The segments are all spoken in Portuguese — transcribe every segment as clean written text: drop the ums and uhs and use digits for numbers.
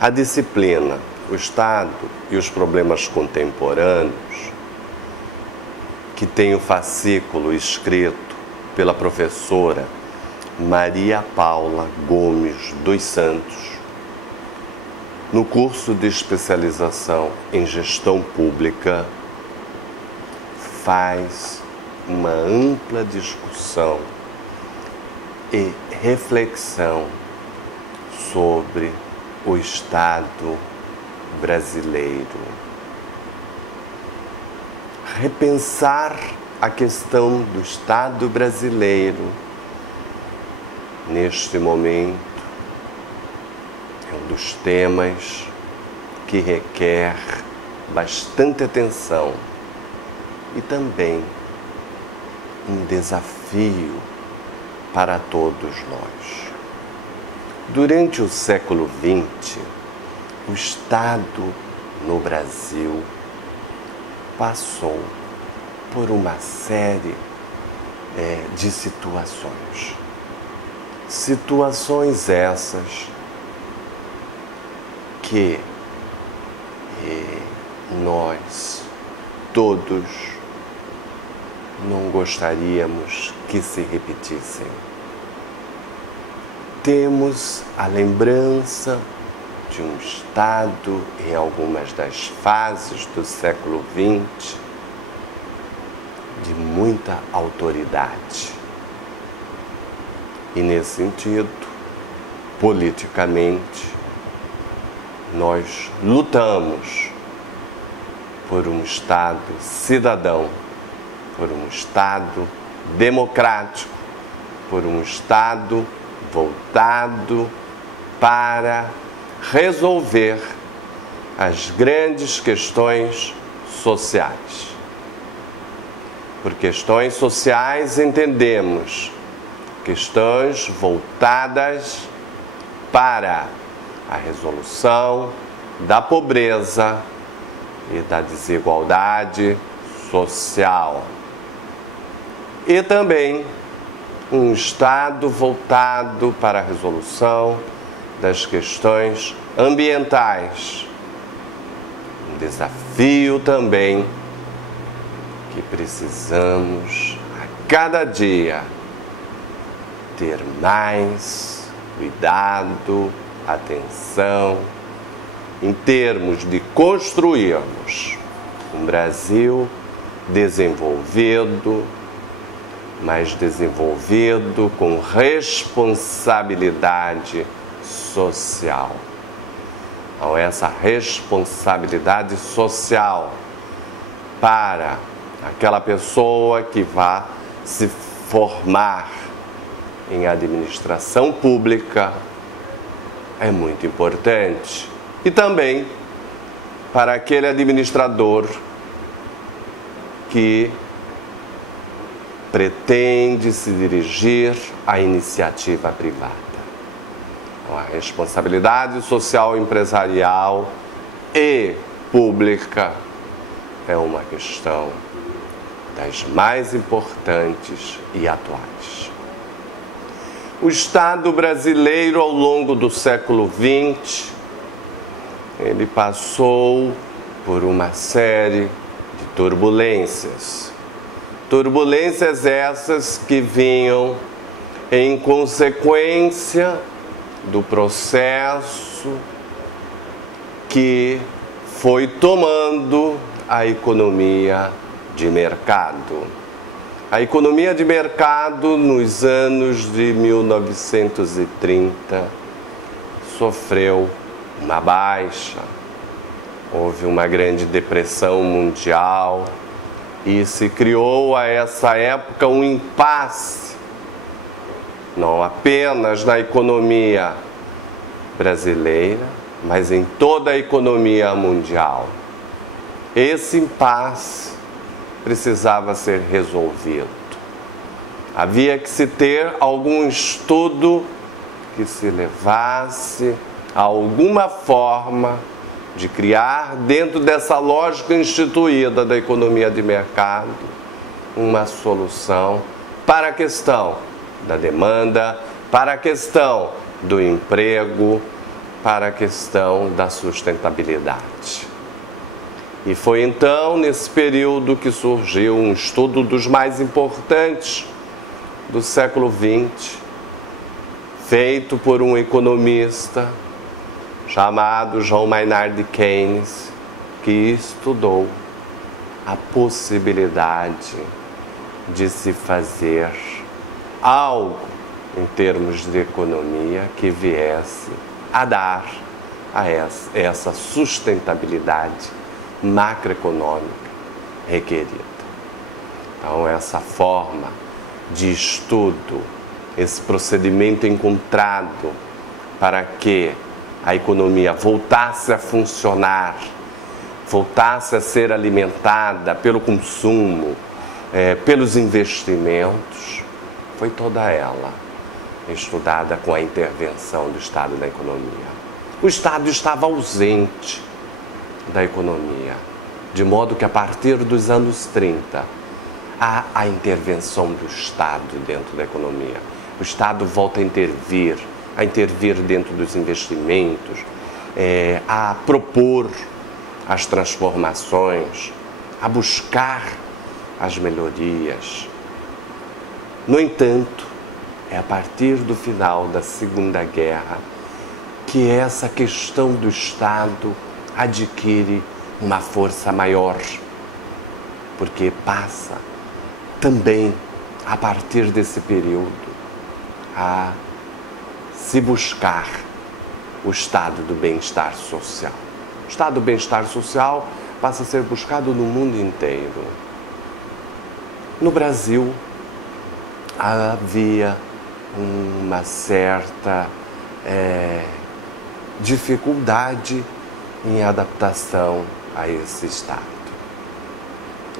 A disciplina, o Estado e os problemas contemporâneos, que tem o fascículo escrito pela professora Maria Paula Gomes dos Santos, no curso de especialização em gestão pública, faz uma ampla discussão e reflexão sobre o Estado brasileiro. Repensar a questão do Estado brasileiro neste momento é um dos temas que requer bastante atenção e também um desafio para todos nós. Durante o século XX, o Estado no Brasil passou por uma série de situações. Situações essas que nós todos não gostaríamos que se repetissem. Temos a lembrança de um Estado em algumas das fases do século XX de muita autoridade. E nesse sentido, politicamente, nós lutamos por um Estado cidadão, por um Estado democrático, por um Estado voltado para resolver as grandes questões sociais. Por questões sociais entendemos questões voltadas para a resolução da pobreza e da desigualdade social. E também um Estado voltado para a resolução das questões ambientais. Um desafio também que precisamos a cada dia ter mais cuidado, atenção, em termos de construirmos um Brasil desenvolvido, mas desenvolvido com responsabilidade social. Então, essa responsabilidade social para aquela pessoa que vá se formar em administração pública é muito importante. E também para aquele administrador que pretende se dirigir à iniciativa privada. Então, a responsabilidade social empresarial e pública é uma questão das mais importantes e atuais. O Estado brasileiro, ao longo do século XX, ele passou por uma série de turbulências. Turbulências essas que vinham em consequência do processo que foi tomando a economia de mercado. A economia de mercado, nos anos de 1930, sofreu uma baixa, houve uma grande depressão mundial e se criou a essa época um impasse, não apenas na economia brasileira, mas em toda a economia mundial. Esse impasse precisava ser resolvido. Havia que se ter algum estudo que se levasse a alguma forma de criar, dentro dessa lógica instituída da economia de mercado, uma solução para a questão da demanda, para a questão do emprego, para a questão da sustentabilidade. E foi então, nesse período, que surgiu um estudo dos mais importantes do século XX, feito por um economista chamado John Maynard Keynes, que estudou a possibilidade de se fazer algo em termos de economia que viesse a dar a essa sustentabilidade macroeconômica requerida. Então, essa forma de estudo, esse procedimento encontrado para que a economia voltasse a funcionar, voltasse a ser alimentada pelo consumo, pelos investimentos, foi toda ela estudada com a intervenção do Estado na economia. O Estado estava ausente da economia, de modo que a partir dos anos 30 há a intervenção do Estado dentro da economia. O Estado volta a intervir dentro dos investimentos, a propor as transformações, a buscar as melhorias. No entanto, é a partir do final da Segunda Guerra que essa questão do Estado adquire uma força maior, porque passa também, a partir desse período, a se buscar o estado do bem-estar social. O estado do bem-estar social passa a ser buscado no mundo inteiro. No Brasil, havia uma certa dificuldade em adaptação a esse estado.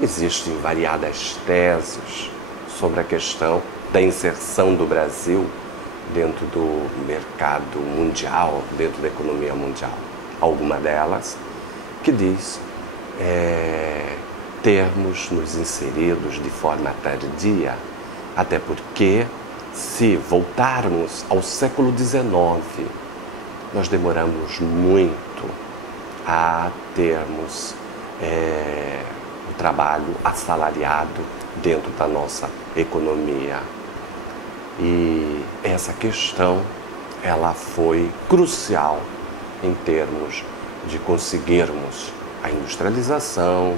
Existem variadas teses sobre a questão da inserção do Brasil dentro do mercado mundial, dentro da economia mundial. Alguma delas que diz termos nos inseridos de forma tardia, até porque, se voltarmos ao século XIX, nós demoramos muito a termos o trabalho assalariado dentro da nossa economia. E essa questão, ela foi crucial em termos de conseguirmos a industrialização,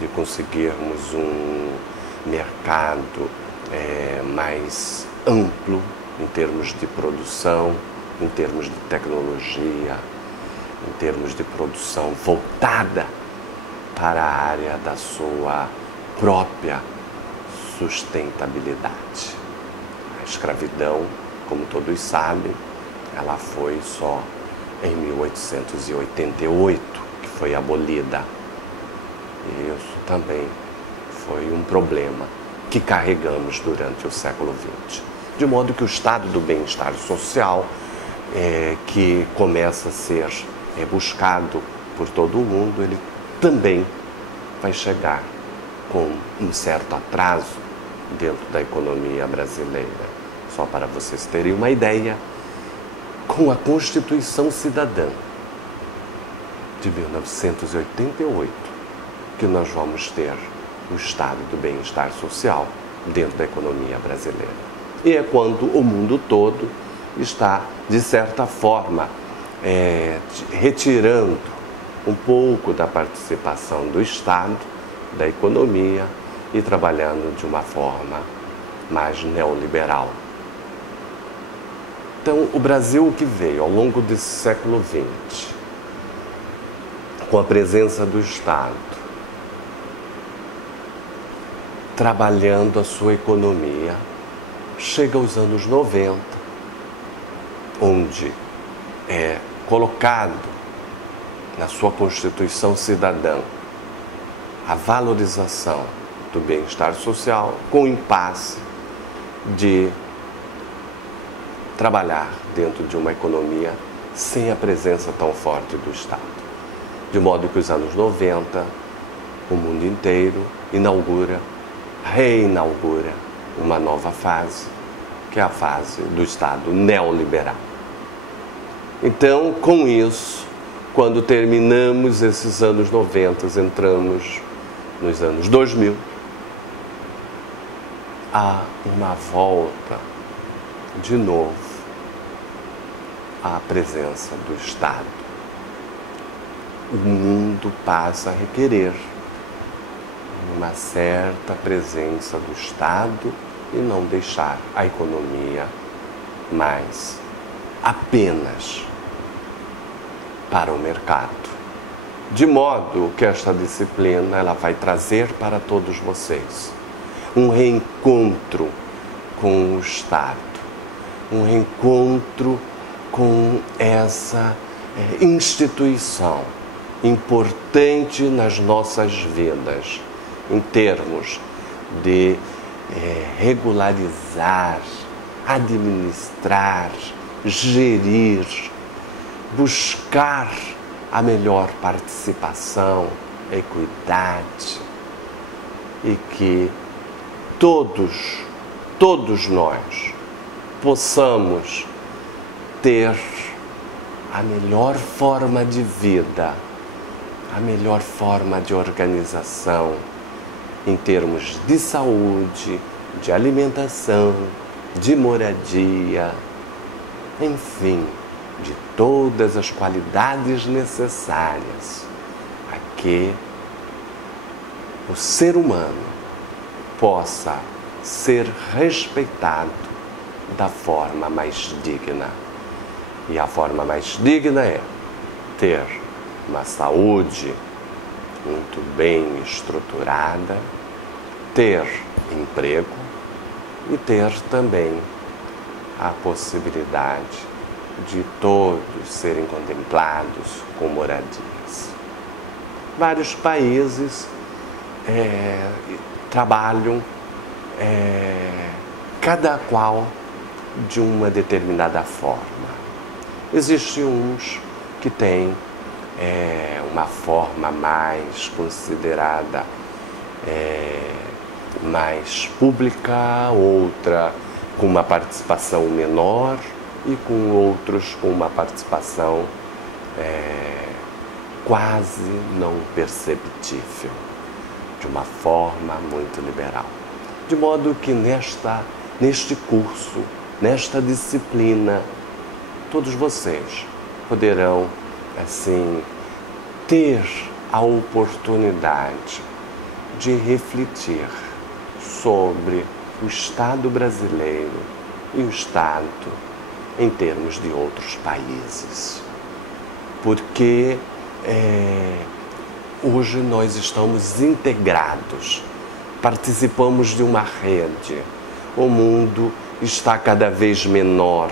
de conseguirmos um mercado mais amplo em termos de produção, em termos de tecnologia, em termos de produção voltada para a área da sua própria sustentabilidade. A escravidão, como todos sabem, ela foi só em 1888 que foi abolida. E isso também foi um problema que carregamos durante o século XX. De modo que o estado do bem-estar social, que começa a ser buscado por todo o mundo, ele também vai chegar com um certo atraso dentro da economia brasileira. Só para vocês terem uma ideia, com a Constituição Cidadã de 1988, que nós vamos ter o estado do bem-estar social dentro da economia brasileira. E é quando o mundo todo está, de certa forma, retirando um pouco da participação do Estado, da economia, e trabalhando de uma forma mais neoliberal. Então, o Brasil que veio ao longo desse século XX, com a presença do Estado, trabalhando a sua economia, chega aos anos 90, onde é colocado na sua Constituição Cidadã a valorização do bem-estar social, com o impasse de trabalhar dentro de uma economia sem a presença tão forte do Estado. De modo que os anos 90, o mundo inteiro reinaugura uma nova fase, que é a fase do Estado neoliberal. Então, com isso, quando terminamos esses anos 90, entramos nos anos 2000, há uma volta, de novo, à presença do Estado. O mundo passa a requerer uma certa presença do Estado e não deixar a economia mais apenas para o mercado. De modo que esta disciplina ela vai trazer para todos vocês um reencontro com o Estado, um reencontro com essa instituição importante nas nossas vidas, em termos de regularizar, administrar, gerir, buscar a melhor participação, equidade, e que todos nós possamos ter a melhor forma de vida, a melhor forma de organização em termos de saúde, de alimentação, de moradia, enfim, de todas as qualidades necessárias a que o ser humano possa ser respeitado da forma mais digna. E a forma mais digna é ter uma saúde muito bem estruturada, ter emprego e ter também a possibilidade de todos serem contemplados com moradias. Vários países trabalham cada qual de uma determinada forma. Existem uns que têm uma forma mais considerada mais pública, outra com uma participação menor e com outros com uma participação quase não perceptível, de uma forma muito liberal. De modo que neste curso, nesta disciplina, todos vocês poderão, assim, ter a oportunidade de refletir sobre o Estado brasileiro e o Estado em termos de outros países. Porque hoje nós estamos integrados, participamos de uma rede, o mundo está cada vez menor.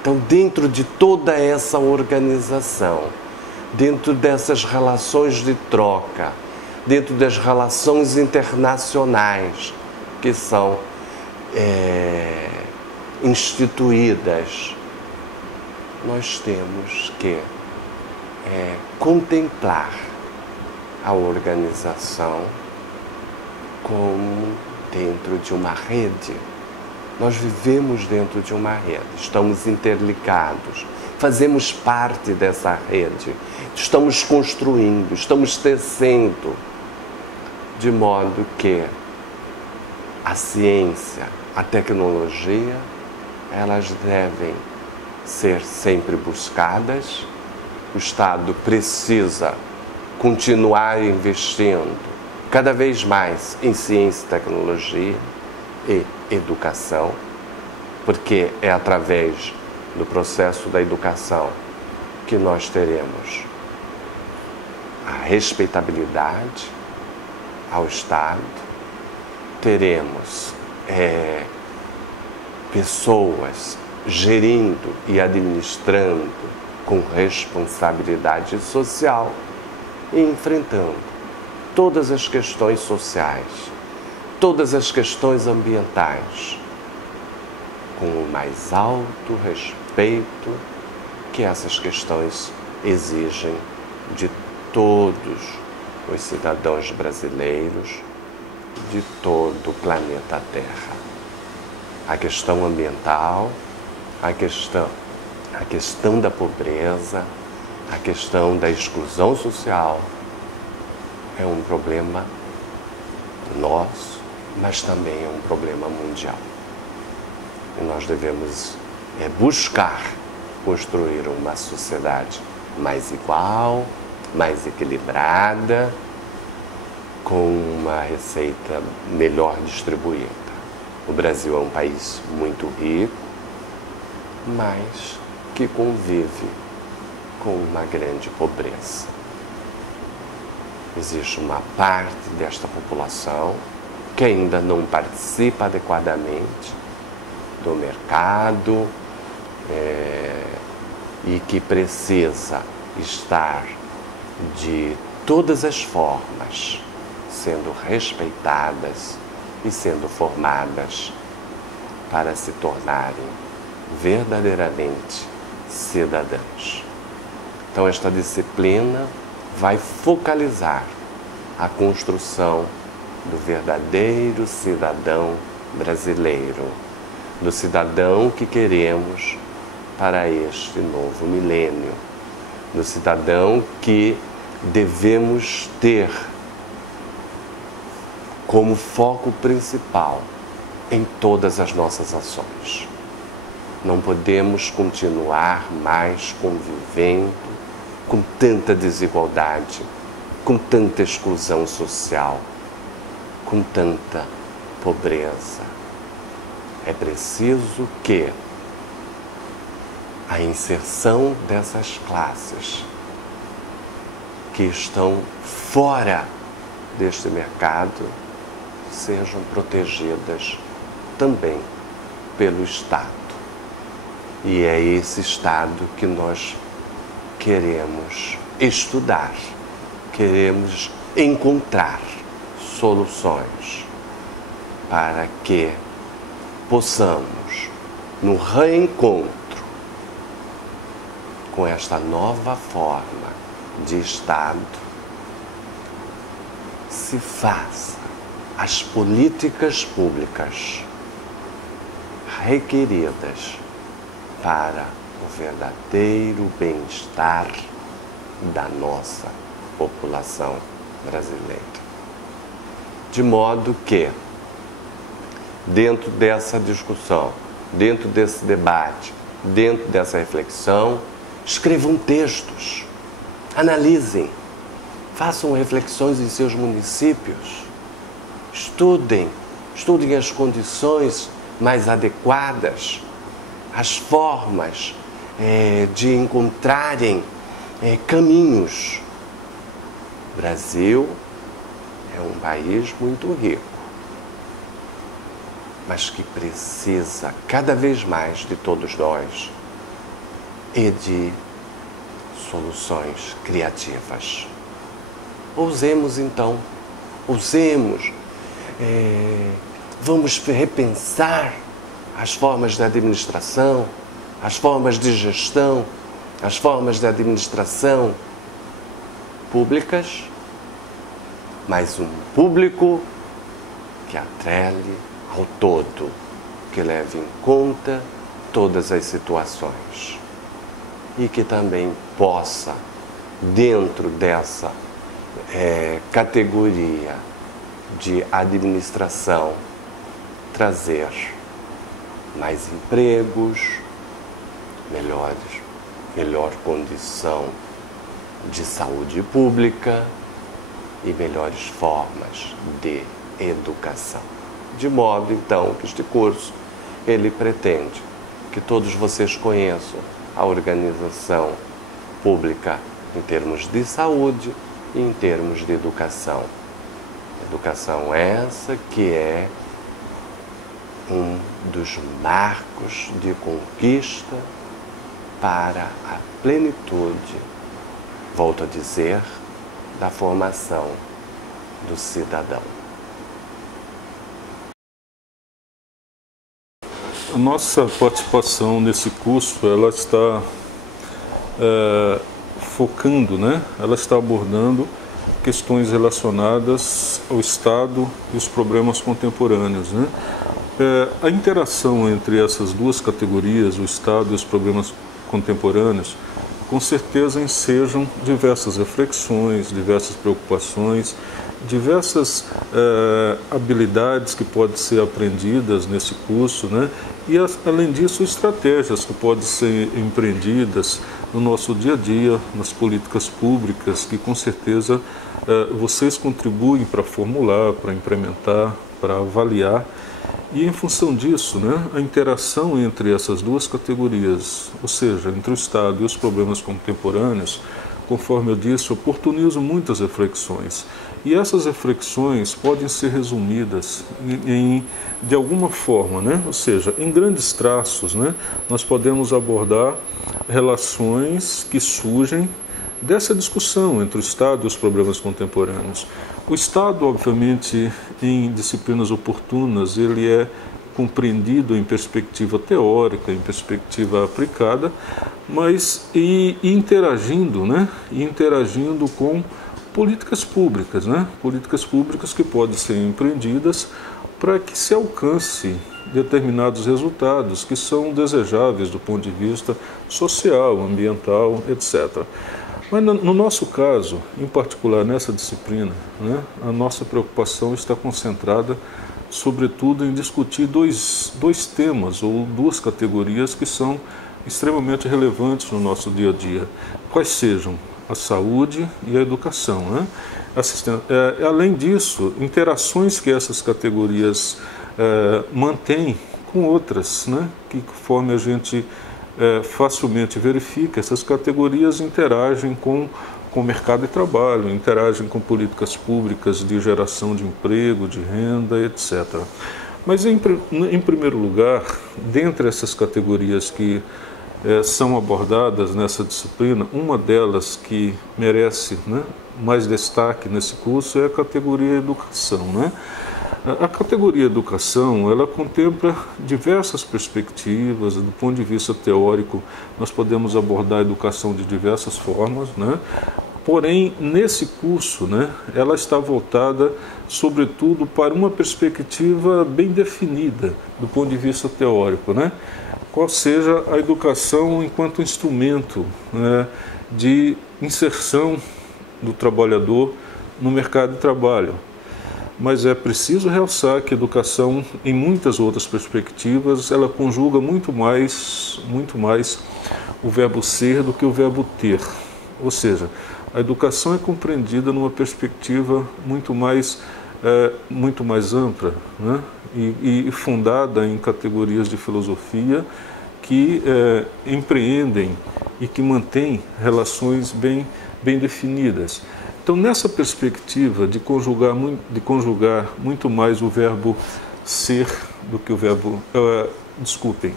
Então, dentro de toda essa organização, dentro dessas relações de troca, dentro das relações internacionais que são instituídas, nós temos que contemplar a organização como dentro de uma rede. Nós vivemos dentro de uma rede, estamos interligados, fazemos parte dessa rede, estamos construindo, estamos tecendo, de modo que a ciência, a tecnologia, elas devem ser sempre buscadas. O Estado precisa continuar investindo cada vez mais em ciência e tecnologia e educação, porque é através do processo da educação que nós teremos a respeitabilidade ao Estado, teremos pessoas gerindo e administrando com responsabilidade social e enfrentando todas as questões sociais, todas as questões ambientais, com o mais alto respeito que essas questões exigem de todos os cidadãos brasileiros, de todo o planeta Terra. A questão ambiental, a questão a questão da pobreza, a questão da exclusão social é um problema nosso, mas também é um problema mundial. E nós devemos buscar construir uma sociedade mais igual, mais equilibrada, com uma receita melhor distribuída. O Brasil é um país muito rico, mas que convive com uma grande pobreza. Existe uma parte desta população que ainda não participa adequadamente do mercado e que precisa estar de todas as formas sendo respeitadas e sendo formadas para se tornarem verdadeiramente cidadãos. Então, esta disciplina vai focalizar a construção do verdadeiro cidadão brasileiro, do cidadão que queremos para este novo milênio, do cidadão que devemos ter como foco principal em todas as nossas ações. Não podemos continuar mais convivendo com tanta desigualdade, com tanta exclusão social, com tanta pobreza. É preciso que a inserção dessas classes que estão fora deste mercado sejam protegidas também pelo Estado. E é esse Estado que nós queremos estudar, queremos encontrar soluções para que possamos, no reencontro com esta nova forma de Estado, se faça as políticas públicas requeridas para o verdadeiro bem-estar da nossa população brasileira. De modo que, dentro dessa discussão, dentro desse debate, dentro dessa reflexão, escrevam textos, analisem, façam reflexões em seus municípios, estudem as condições mais adequadas, as formas de encontrarem caminhos. O Brasil é um país muito rico, mas que precisa cada vez mais de todos nós e de soluções criativas. Ousemos então, vamos repensar as formas de administração, as formas de gestão, as formas de administração públicas, mas um público que atrele ao todo, que leve em conta todas as situações e que também possa, dentro dessa categoria de administração, trazer mais empregos, melhor condição de saúde pública e melhores formas de educação. De modo, então, que este curso, ele pretende que todos vocês conheçam a organização pública em termos de saúde e em termos de educação. Educação essa que é um dos marcos de conquista para a plenitude, volto a dizer, da formação do cidadão. A nossa participação nesse curso, ela está focando, ela está abordando questões relacionadas ao Estado e os problemas contemporâneos, A interação entre essas duas categorias, o Estado e os problemas contemporâneos, com certeza ensejam diversas reflexões, diversas preocupações, diversas habilidades que podem ser aprendidas nesse curso, né? E, além disso, estratégias que podem ser empreendidas no nosso dia a dia, nas políticas públicas, que com certeza vocês contribuem para formular, para implementar, para avaliar. E em função disso, né, a interação entre essas duas categorias, ou seja, entre o Estado e os problemas contemporâneos, conforme eu disse, oportunizam muitas reflexões. E essas reflexões podem ser resumidas de alguma forma, né? Ou seja, em grandes traços, né, nós podemos abordar relações que surgem dessa discussão entre o Estado e os problemas contemporâneos. O Estado, obviamente, em disciplinas oportunas, ele é compreendido em perspectiva teórica, em perspectiva aplicada, mas interagindo, né? Interagindo com políticas públicas, né? Políticas públicas que podem ser empreendidas para que se alcance determinados resultados que são desejáveis do ponto de vista social, ambiental, etc. Mas no nosso caso, em particular nessa disciplina, né, a nossa preocupação está concentrada, sobretudo, em discutir dois temas ou duas categorias que são extremamente relevantes no nosso dia a dia, quais sejam a saúde e a educação, né? Além disso, interações que essas categorias mantêm com outras, né, que conforme a gente facilmente verifica, essas categorias interagem com o mercado de trabalho, interagem com políticas públicas de geração de emprego, de renda, etc. Mas, em primeiro lugar, dentre essas categorias que são abordadas nessa disciplina, uma delas que merece, né, mais destaque nesse curso é a categoria educação, né? A categoria educação, ela contempla diversas perspectivas. Do ponto de vista teórico, nós podemos abordar a educação de diversas formas, né? Porém, nesse curso, né, ela está voltada, sobretudo, para uma perspectiva bem definida do ponto de vista teórico, né? Qual seja a educação enquanto instrumento, né, de inserção do trabalhador no mercado de trabalho. Mas é preciso realçar que a educação, em muitas outras perspectivas, ela conjuga muito mais o verbo ser do que o verbo ter. Ou seja, a educação é compreendida numa perspectiva muito mais ampla, né? E fundada em categorias de filosofia que empreendem e que mantêm relações bem definidas. Então, nessa perspectiva de conjugar muito mais o verbo ser do que o verbo...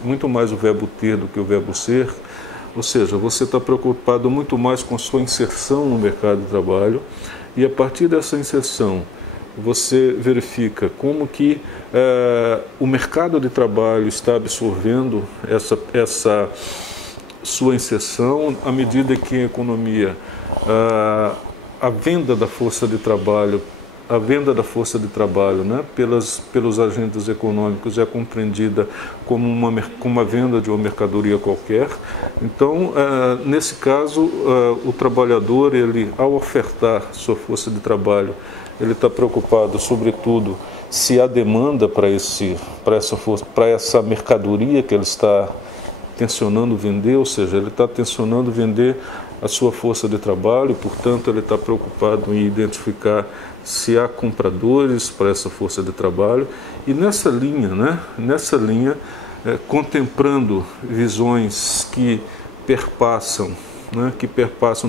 muito mais o verbo ter do que o verbo ser, ou seja, você está preocupado muito mais com a sua inserção no mercado de trabalho e, a partir dessa inserção, você verifica como que o mercado de trabalho está absorvendo essa sua inserção à medida que a economia... a venda da força de trabalho, né, pelos agentes econômicos é compreendida como uma venda de uma mercadoria qualquer. Então, nesse caso, o trabalhador, ele, ao ofertar sua força de trabalho, ele está preocupado, sobretudo, se há demanda para essa mercadoria que ele está tencionando vender, ou seja, ele está tencionando vender a sua força de trabalho, portanto, ele está preocupado em identificar se há compradores para essa força de trabalho. E nessa linha, né, contemplando visões que perpassam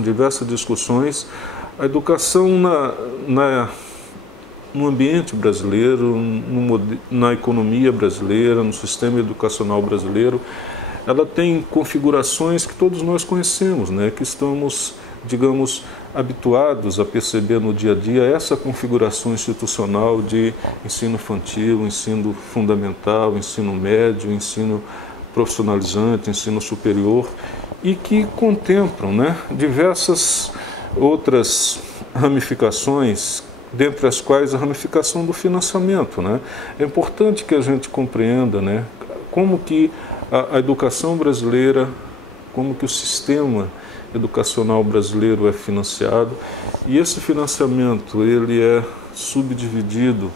diversas discussões, a educação no ambiente brasileiro, na economia brasileira, no sistema educacional brasileiro, ela tem configurações que todos nós conhecemos, né? Que estamos, digamos, habituados a perceber no dia a dia essa configuração institucional de ensino infantil, ensino fundamental, ensino médio, ensino profissionalizante, ensino superior, e que contemplam, né, diversas outras ramificações, dentre as quais a ramificação do financiamento, né? É importante que a gente compreenda, né, como que a educação brasileira como que o sistema educacional brasileiro é financiado, e esse financiamento ele é subdividido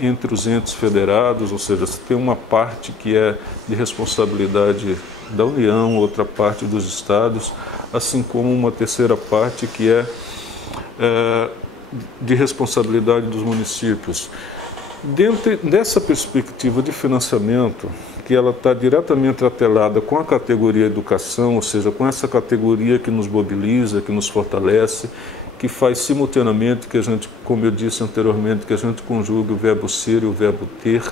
entre os entes federados, ou seja, você tem uma parte que é de responsabilidade da União, outra parte dos estados, assim como uma terceira parte que é de responsabilidade dos municípios. Dentro dessa perspectiva de financiamento, que ela está diretamente atrelada com a categoria educação, ou seja, com essa categoria que nos mobiliza, que nos fortalece, que faz simultaneamente, que a gente, como eu disse anteriormente, que a gente conjugue o verbo ser e o verbo ter,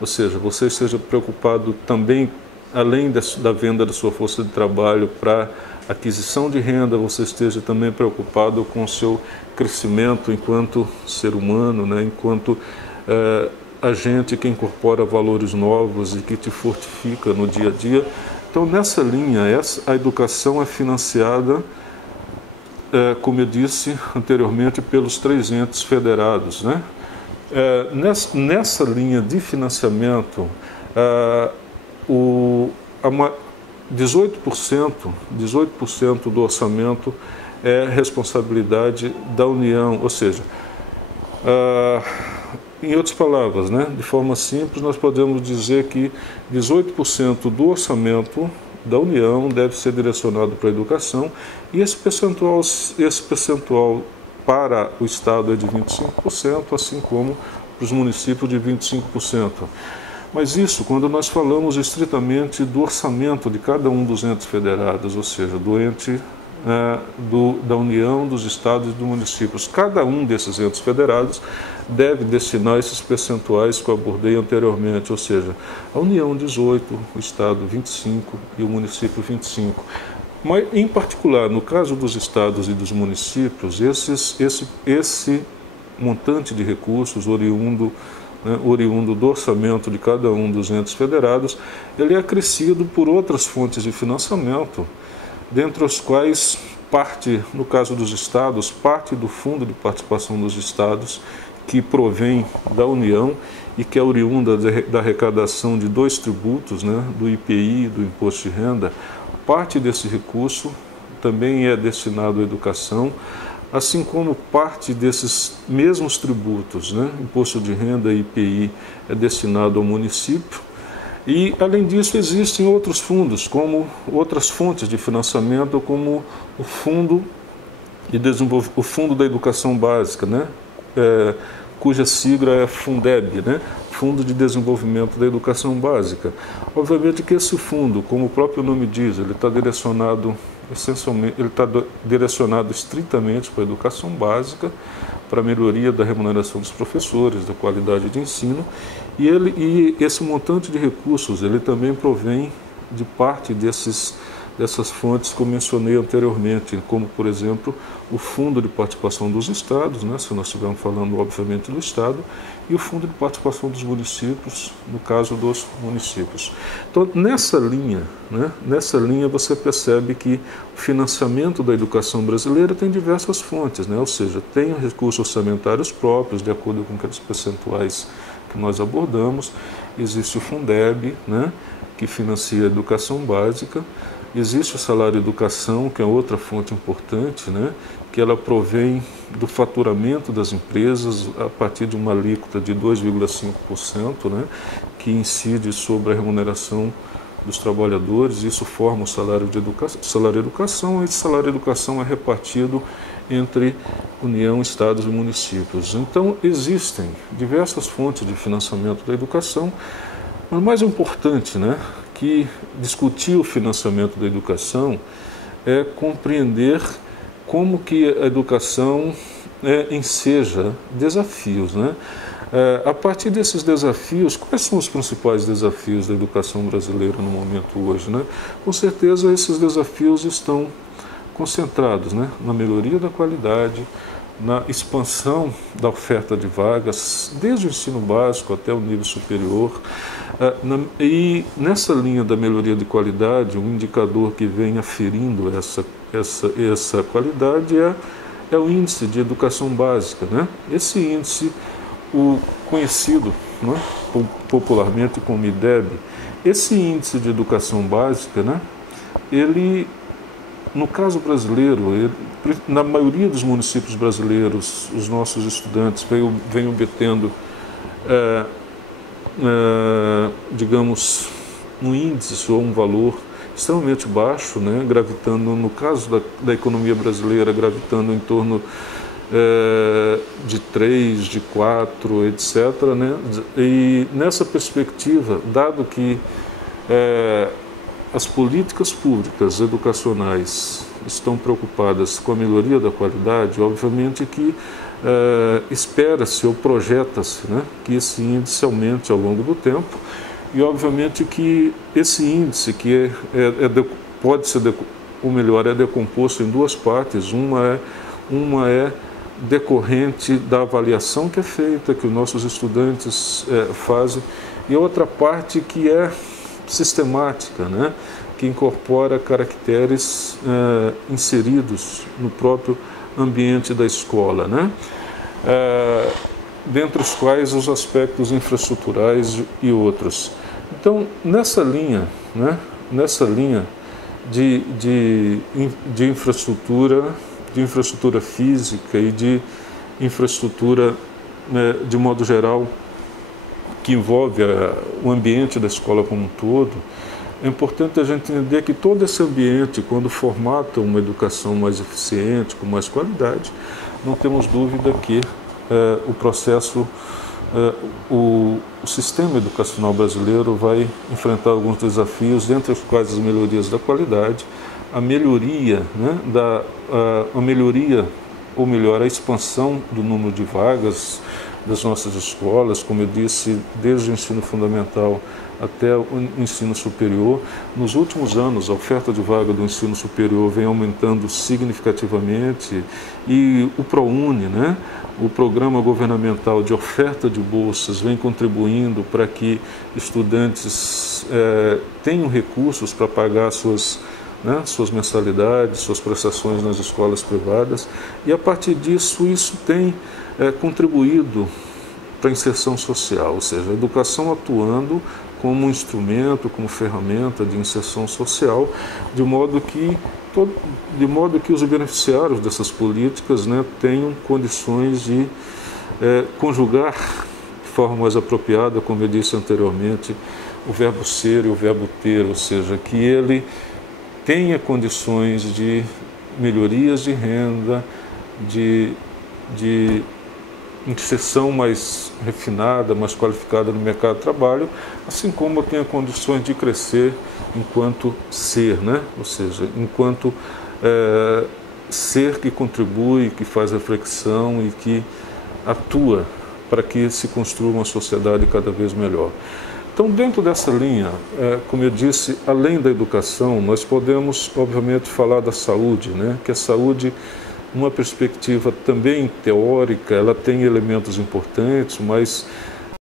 ou seja, você esteja preocupado também, além da venda da sua força de trabalho para aquisição de renda, você esteja também preocupado com o seu crescimento enquanto ser humano, né? Enquanto agente que incorpora valores novos e que te fortifica no dia a dia. Então, nessa linha, a educação é financiada, como eu disse anteriormente, pelos 3 entes federados, né? Nessa linha de financiamento, 18% do orçamento é responsabilidade da União, ou seja, em outras palavras, né, de forma simples, nós podemos dizer que 18% do orçamento da União deve ser direcionado para a educação, e esse percentual para o Estado é de 25%, assim como para os municípios de 25%. Mas isso quando nós falamos estritamente do orçamento de cada um dos entes federados, ou seja, do ente da União, dos estados e dos municípios. Cada um desses entes federados deve destinar esses percentuais que eu abordei anteriormente, ou seja, a União 18%, o Estado 25% e o município 25%. Mas, em particular, no caso dos estados e dos municípios, esse montante de recursos oriundo do orçamento de cada um dos entes federados, ele é acrescido por outras fontes de financiamento, dentre os quais parte, no caso dos estados, parte do Fundo de Participação dos Estados, que provém da União e que é oriunda da arrecadação de 2 tributos, né, do IPI e do Imposto de Renda. Parte desse recurso também é destinado à educação, assim como parte desses mesmos tributos, né, Imposto de Renda e IPI, é destinado ao município. E, além disso, existem outros fundos, como outras fontes de financiamento, como o Fundo da Educação Básica, né? Cuja sigla é Fundeb, né? Fundo de Desenvolvimento da Educação Básica. Obviamente que esse fundo, como o próprio nome diz, ele está direcionado estritamente para a educação básica, para a melhoria da remuneração dos professores, da qualidade de ensino, e esse montante de recursos ele também provém de parte dessas fontes que eu mencionei anteriormente, como, por exemplo, o Fundo de Participação dos Estados, né, se nós estivermos falando, obviamente, do Estado, e o Fundo de Participação dos Municípios, no caso dos municípios. Então, nessa linha você percebe que o financiamento da educação brasileira tem diversas fontes, né, ou seja, tem recursos orçamentários próprios, de acordo com aqueles percentuais que nós abordamos. Existe o Fundeb, né, que financia a educação básica. Existe o salário educação, que é outra fonte importante, né, que ela provém do faturamento das empresas a partir de uma alíquota de 2,5%, né, que incide sobre a remuneração dos trabalhadores. Isso forma o salário educação, e esse salário educação é repartido entre União, Estados e municípios. Então, existem diversas fontes de financiamento da educação, mas o mais importante, né, que discutir o financiamento da educação é compreender como que a educação enseja desafios, né? A partir desses desafios, quais são os principais desafios da educação brasileira no momento hoje, né? Com certeza esses desafios estão concentrados, né, na melhoria da qualidade, na expansão da oferta de vagas, desde o ensino básico até o nível superior. E nessa linha da melhoria de qualidade, um indicador que vem aferindo essa qualidade é o índice de educação básica, né? Esse índice, o conhecido, né, popularmente como IDEB, esse índice de educação básica, né, ele, no caso brasileiro, na maioria dos municípios brasileiros, os nossos estudantes vêm obtendo, digamos, um índice ou um valor extremamente baixo, né, gravitando, no caso da economia brasileira, gravitando em torno de 3, de 4, etc. Né? E nessa perspectiva, dado que as políticas públicas educacionais estão preocupadas com a melhoria da qualidade, obviamente que espera-se ou projeta-se, né, que esse índice aumente ao longo do tempo, e obviamente que esse índice, que pode ser, ou melhor, é decomposto em duas partes. Uma é decorrente da avaliação que é feita, que os nossos estudantes fazem, e outra parte que é sistemática, né, que incorpora caracteres inseridos no próprio ambiente da escola, né, dentre os quais os aspectos infraestruturais e outros. Então, nessa linha, né, de infraestrutura física e de infraestrutura, né, de modo geral, que envolve o ambiente da escola como um todo, é importante a gente entender que todo esse ambiente, quando formata uma educação mais eficiente, com mais qualidade, não temos dúvida que o processo, o sistema educacional brasileiro vai enfrentar alguns desafios, dentre os quais as melhorias da qualidade, a melhoria, né, ou melhor, a expansão do número de vagas das nossas escolas, como eu disse, desde o ensino fundamental até o ensino superior. Nos últimos anos, a oferta de vaga do ensino superior vem aumentando significativamente, e o ProUni, né, o Programa Governamental de Oferta de Bolsas, vem contribuindo para que estudantes tenham recursos para pagar suas mensalidades, suas prestações nas escolas privadas, e a partir disso isso tem contribuído para a inserção social, ou seja, a educação atuando como um instrumento, como ferramenta de inserção social, de modo que os beneficiários dessas políticas, né, tenham condições de conjugar de forma mais apropriada, como eu disse anteriormente, o verbo ser e o verbo ter, ou seja, que ele tenha condições de melhorias de renda, de inserção mais refinada, mais qualificada no mercado de trabalho, assim como tenha condições de crescer enquanto ser, né? Ou seja, enquanto ser que contribui, que faz reflexão e que atua para que se construa uma sociedade cada vez melhor. Então, dentro dessa linha, como eu disse, além da educação, nós podemos, obviamente, falar da saúde, né? Que a saúde, uma perspectiva também teórica, ela tem elementos importantes, mas